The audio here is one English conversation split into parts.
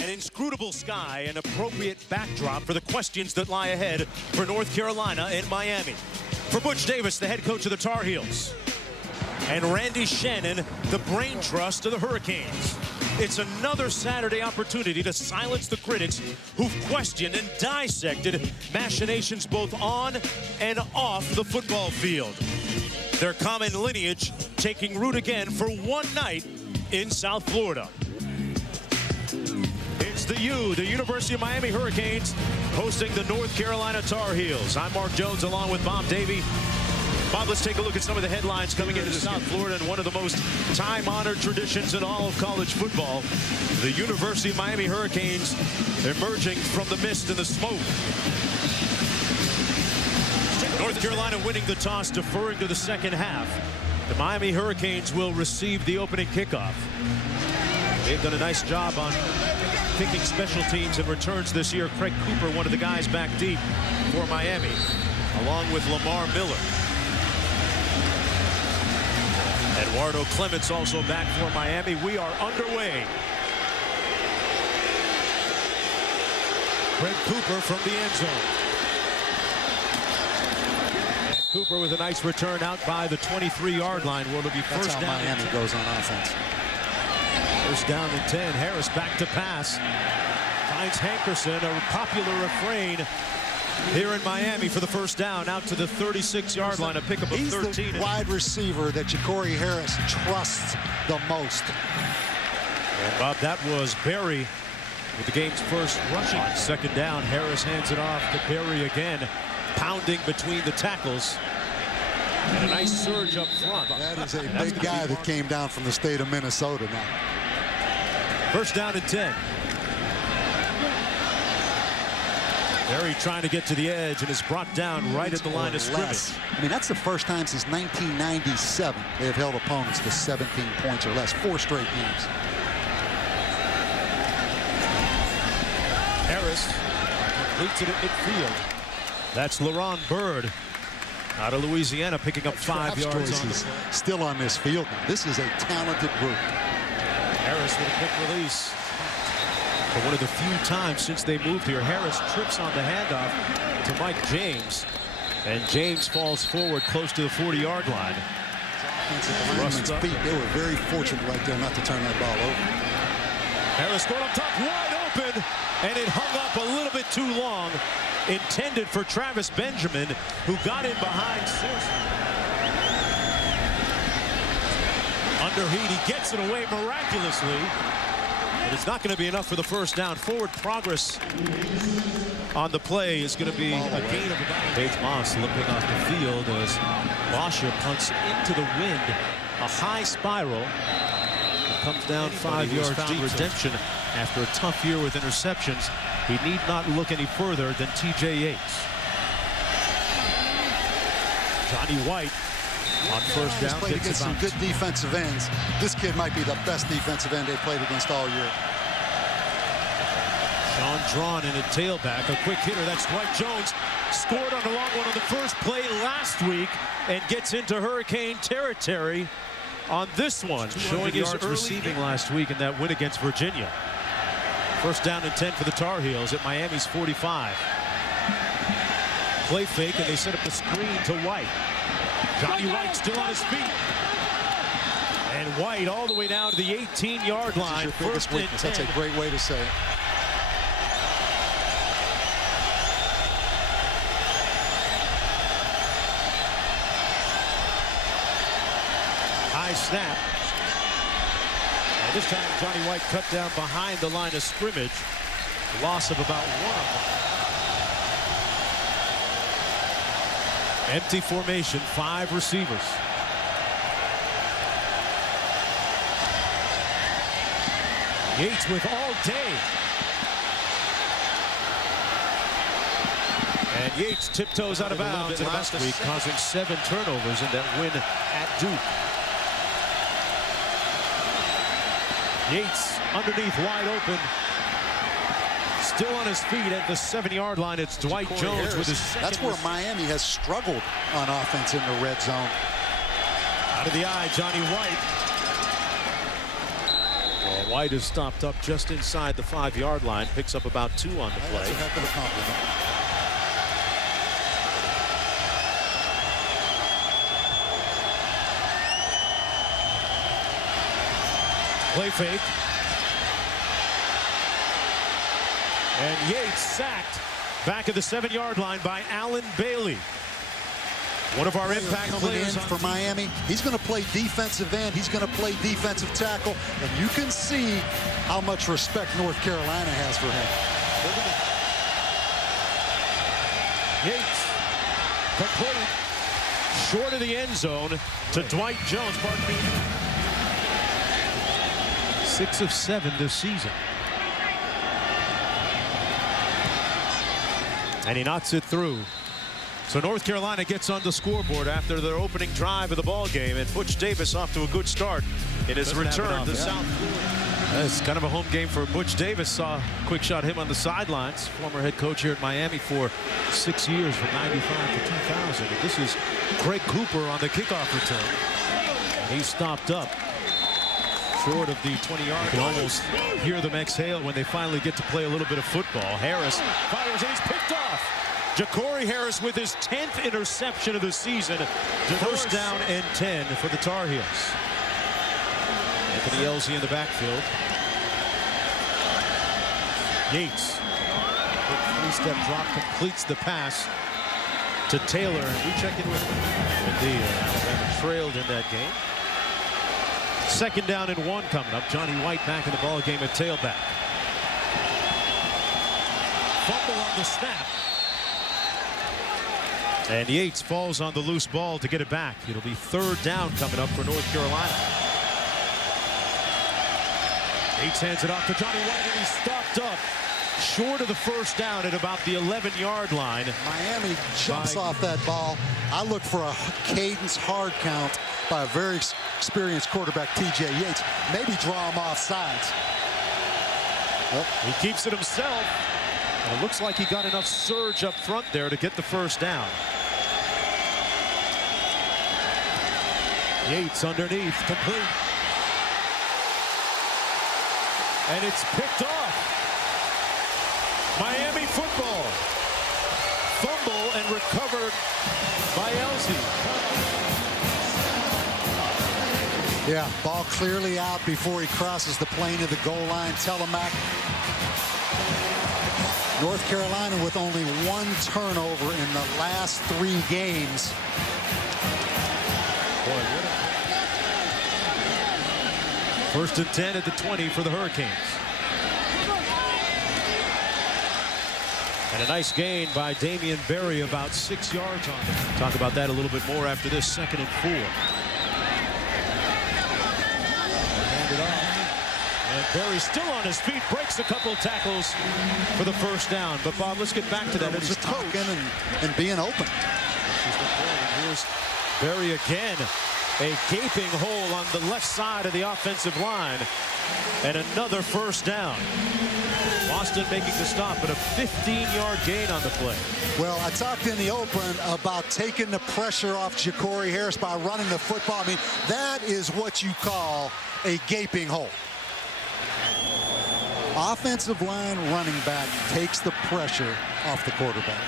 An inscrutable sky, an appropriate backdrop for the questions that lie ahead for North Carolina and Miami. For Butch Davis, the head coach of the Tar Heels, and Randy Shannon, the brain trust of the Hurricanes. It's another Saturday opportunity to silence the critics who've questioned and dissected machinations both on and off the football field. Their common lineage taking root again for one night in South Florida. It's the University of Miami Hurricanes, hosting the North Carolina Tar Heels. I'm Mark Jones along with Bob Davey. Bob, let's take a look at some of the headlines coming into South Florida and one of the most time-honored traditions in all of college football. The University of Miami Hurricanes emerging from the mist and the smoke. North Carolina winning the toss, deferring to the second half. The Miami Hurricanes will receive the opening kickoff. They've done a nice job on picking special teams and returns this year. Craig Cooper, one of the guys back deep for Miami, along with Lamar Miller. Eduardo Clements also back for Miami. We are underway. Craig Cooper from the end zone. And Cooper with a nice return out by the 23-yard line. Will it be first down? Miami goes on offense. First down and 10. Harris back to pass. Finds Hankerson, a popular refrain here in Miami for the first down, out to the 36-yard line, a pickup of 13. He's the wide receiver that Ja'Cory Harris trusts the most. And Bob, that was Berry with the game's first rushing. On second down, Harris hands it off to Berry again, pounding between the tackles. And a nice surge up front. That is a big guy that came down from the state of Minnesota now. First down and 10. Berry trying to get to the edge and is brought down right at the line of scrimmage. I mean, that's the first time since 1997 they have held opponents to 17 points or less. 4 straight games. Harris completes it at midfield. That's LaRon Byrd out of Louisiana, picking up 5 yards on still on this field now. This is a talented group. Harris with a quick release. For one of the few times since they moved here, Harris trips on the handoff to Mike James, and James falls forward close to the 40-yard line. Feet, they were very fortunate right there not to turn that ball over. Harris going up top, wide open, and it hung up a little bit too long. Intended for Travis Benjamin, who got in behind Simpson. Underheat, he gets it away miraculously. But it's not going to be enough for the first down. Forward progress on the play is going to be a gain of about. Bates Moss limping off the field as Lasha punts into the wind. A high spiral. It comes down 5 yards deep. Redemption after a tough year with interceptions. He need not look any further than T.J. Yates. Johnny White on first down. Played against some good defensive ends. This kid might be the best defensive end they played against all year. Sean Drawn in a tailback. A quick hitter. That's Dwight Jones. Scored on a long one on the first play last week and gets into Hurricane territory on this one. Showing his receiving last week in that win against Virginia. First down and 10 for the Tar Heels at Miami's 45. Play fake, and they set up the screen to White. Johnny White still on his feet. And White all the way down to the 18-yard line. First and 10. That's a great way to say it. High snap. And this time Johnny White cut down behind the line of scrimmage. Loss of about 1. Empty formation, 5 receivers. Yates with all day. And Yates tiptoes out of bounds last week, causing 7 turnovers in that win at Duke. Yates underneath, wide open. Still on his feet at the 7-yard line. It's Dwight Jones with his second. That's where Miami has struggled on offense in the red zone. Out of the eye, Johnny White. Well, White is stopped up just inside the 5-yard line, picks up about 2 on the play. That's a heck of a compliment. Play fake. And Yates sacked back at the 7-yard line by Allen Bailey. One of our impact players for Miami. He's going to play defensive end. He's going to play defensive tackle. And you can see how much respect North Carolina has for him. Yates complete. Short of the end zone to Dwight Jones. Pardon me. 6 of 7 this season. And he knocks it through. So North Carolina gets on the scoreboard after their opening drive of the ball game, and Butch Davis off to a good start in his return to South Florida. It's kind of a home game for Butch Davis. Saw a quick shot him on the sidelines. Former head coach here at Miami for 6 years, from 95 to 2000. And this is Craig Cooper on the kickoff return. And he's stopped up short of the 20-yard line. You can almost hear them exhale when they finally get to play a little bit of football. Harris fires and he's picked off. Ja'Cory Harris with his 10th interception of the season. First down and 10 for the Tar Heels. Anthony Elsie in the backfield. Yates. Quick 3-step drop, completes the pass to Taylor. And we check in with Indeed. Alabama trailed in that game. 2nd down and 1 coming up. Johnny White back in the ball game at tailback. Fumble on the snap. And Yates falls on the loose ball to get it back. It'll be 3rd down coming up for North Carolina. Yates hands it off to Johnny White, and he's stopped up short of the 1st down at about the 11-yard line. Miami jumps off that ball. I look for a cadence hard count by a very experienced quarterback, T.J. Yates. Maybe draw him off sides. He keeps it himself. And it looks like he got enough surge up front there to get the 1st down. Yates underneath, complete. And it's picked off. Miami football. Fumble and recovered by Elsie. Yeah, ball clearly out before he crosses the plane of the goal line. Telemac. North Carolina with only 1 turnover in the last 3 games. Boy, 1st and 10 at the 20 for the Hurricanes. And a nice gain by Damian Berry, about 6 yards on it. Talk about that a little bit more after this. 2nd and 4. Hand it off. And Berry still on his feet, breaks a couple of tackles for the 1st down. But Bob, let's get back to that. It's talking and being open. Here's Berry again. A gaping hole on the left side of the offensive line. And another 1st down. Boston making the stop, but a 15-yard gain on the play. Well, I talked in the open about taking the pressure off Ja'Cory Harris by running the football. I mean, that is what you call a gaping hole. Offensive line running back takes the pressure off the quarterback.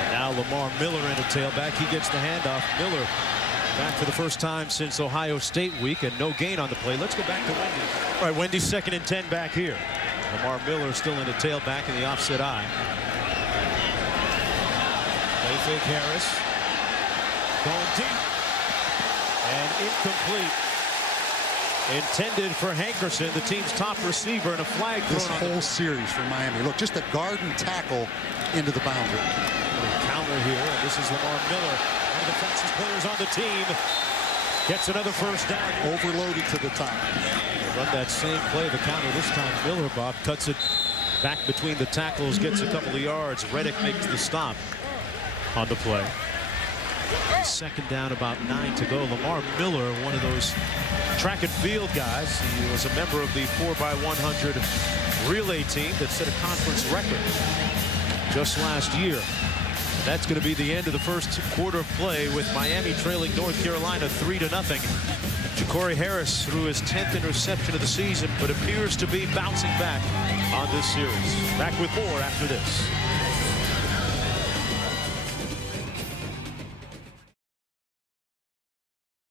And now Lamar Miller in a tailback. He gets the handoff. Miller back for the first time since Ohio State week, and no gain on the play. Let's go back to Wendy. All right, Wendy's 2nd and 10 back here. Lamar Miller still in the tailback in the offset eye. Play fake Harris. Going deep. And incomplete. Intended for Hankerson, the team's top receiver, and a flag thrown. This whole series for Miami. Look, just a guard and tackle into the boundary. Counter here, and this is Lamar Miller. One of the fastest players on the team. Gets another 1st down. Overloaded to the top. They run that same play, the counter this time. Miller, Bob, cuts it back between the tackles, gets a couple of yards. Reddick makes the stop on the play. 2nd down, about 9 to go. Lamar Miller, one of those track and field guys. He was a member of the 4x100 relay team that set a conference record just last year. And that's going to be the end of the 1st quarter of play, with Miami trailing North Carolina 3-0. Corey Harris threw his 10th interception of the season, but appears to be bouncing back on this series. Back with more after this.